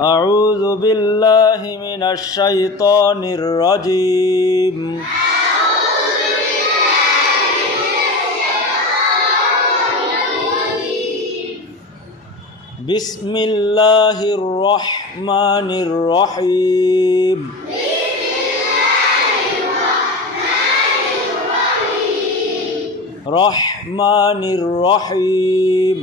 أعوذ بالله من الشيطان الرجيم بسم الله الرحمن الرحيم رحمن الرحيم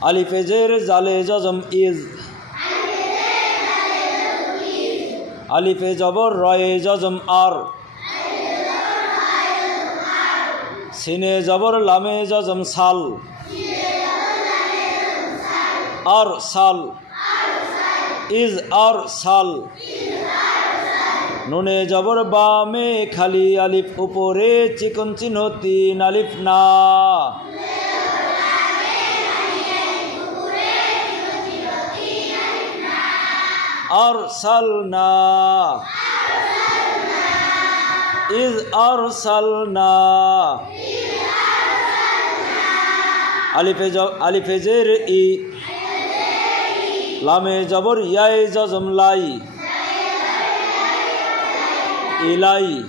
আলিফে জের জালে জজম ইজ আলিফে জবর রয়ে জজম আর সিনে জবর লামে জজম সাল আর সাল ইজ আর সাল নুনে জবর বামে খালি আলিফ উপরে চিকন চিহ্ন তিন আলিফ না أرسلنا إذ أرسلنا ألف زير إي لام جبر ياء جزم لاي إلاي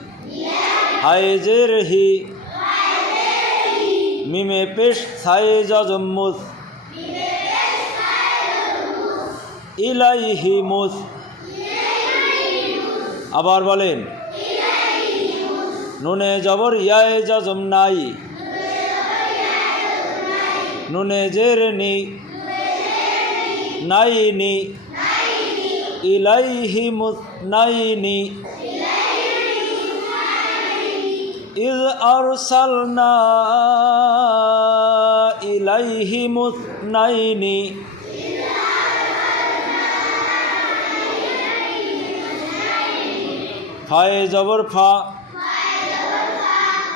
هاي زير هي ميم পেশ সায়ে জজম মুস ইলাইহি মুস আবার বলেন নুনে জবর ইয়ায়ে জজম নাই নুনে জের নি নাইনি ইলাইহি মুস নাইনি ইজ আরসালনা ইলাইহি মুস নাইনি ফায়ে জবর ফা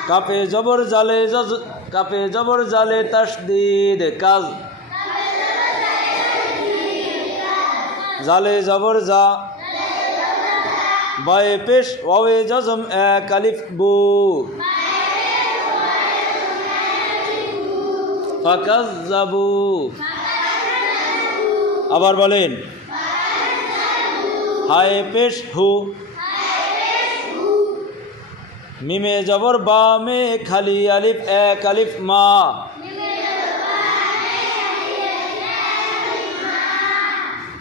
কাপে জবর জালে কাপে জবর জালে তাসদীদ কাজ জালে জবর যা বায়ে পেশ ওয়ায়ে জজম এক আলিফ বু ফাকাজ্জাবু আবার বলেন হায়ে পেশ হু মিমে জবর বামে খালি আলিফ এক আলিফ মা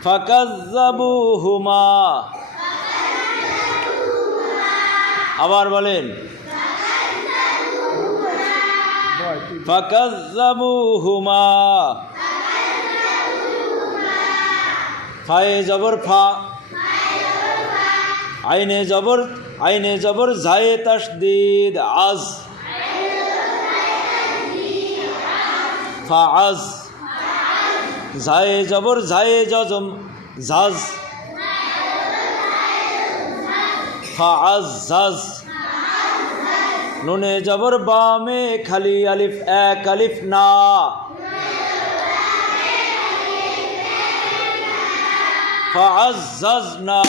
ফাকাজ্জাবুহুমা আবার বলেন ফাকাজ্জাবুহুমা ফায়ে জবর ফা আইনে জবর জায়ে তাসদীদ আজ ফাআজ জায়ে জবর জায়ে জজম জাজ ফাআজ জাজ নুনে জবর বামে খালি আলিফ এক আলিফ না ফাআজ্জাজনা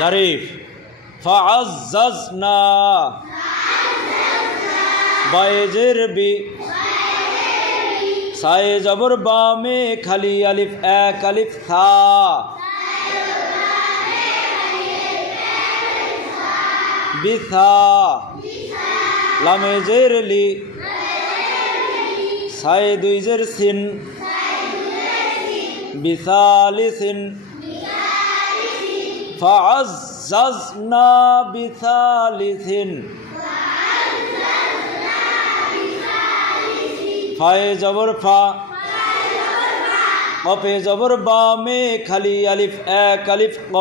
জারিফ ফাআজ্জাজনা বায়ে জের বি সায়ে জবর বামে খালি আলিফ এক আলিফ থা বিথা লামে জের লি সায়ে দুই জের সিন বিসালিসিন فعززنا بثالث ফায়ে জবর ফা কফে জবর বামে খালি আলিফ এক আলিফ ক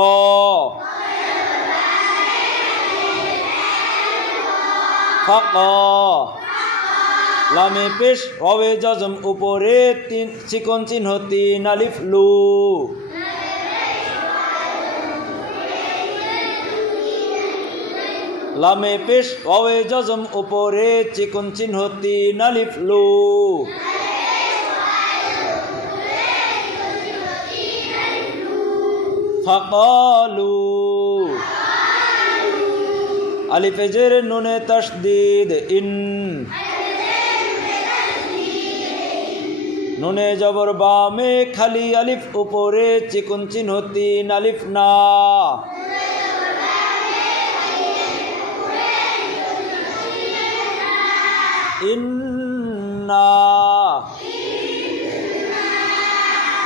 ফাক লামে পেশ ওয়ায়ে জজম উপরে তিন চিকন চিহ্ন তিন আলিফ লু লামে পেশ ওয়ায়ে জজম উপরে চিকন চিহ্ন তিন আলিফ লু ফাকালু আলিফে জের নুনে তাসদীদ ইন নুনে জবর বামে খালি আলিফ উপরে চিকন চিহ্ন তিন আলিফ না ইন্না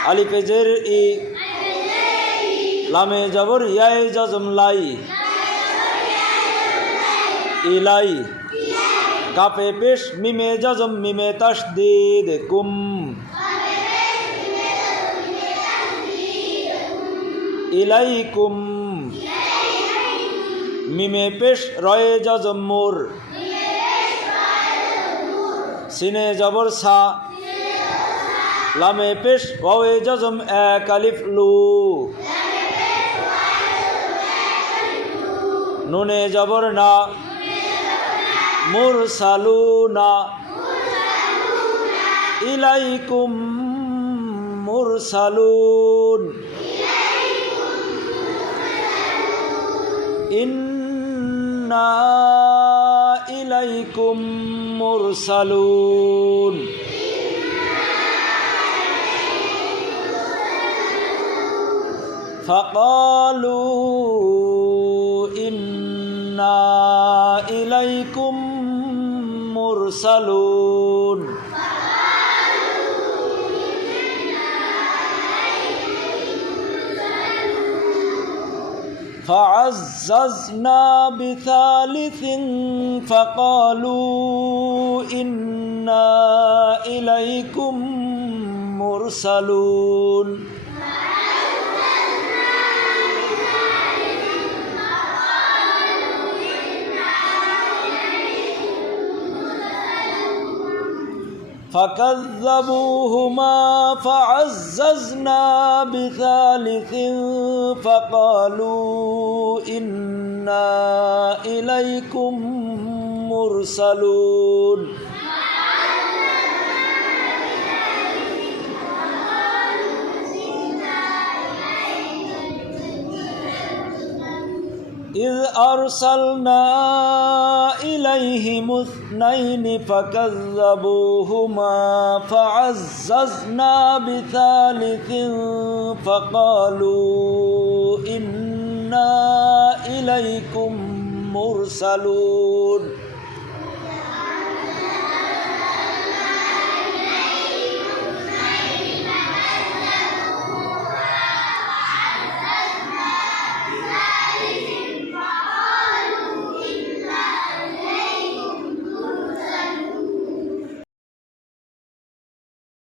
আলিফে জের ই লামে জবর ইয়ায়ে জজম লাই ইলাই কাফে পেশ মিমে জজম মিমে তাসদীদ কুম ইলাইকুম মিমে পেশ রয়ে জজম মুর সিনে জবর সা লামে পেশ ওয়ে জজম এক আলিফ লু নুনে জবর না মুরসালুনা ইলাইকুম মুরসালুন ইন্না ইলাইকুম মুরসালুন فقالوا إنا إليكم مرسلون فعززنا بثالث فقالوا إنا إليكم مرسلون فكذبوهما فعززنا بثالث فقالوا إنا إليكم مرسلون إذ أرسلنا إليهم اثنين فكذبوهما فعززنا بثالث فقالوا إنا إليكم مرسلون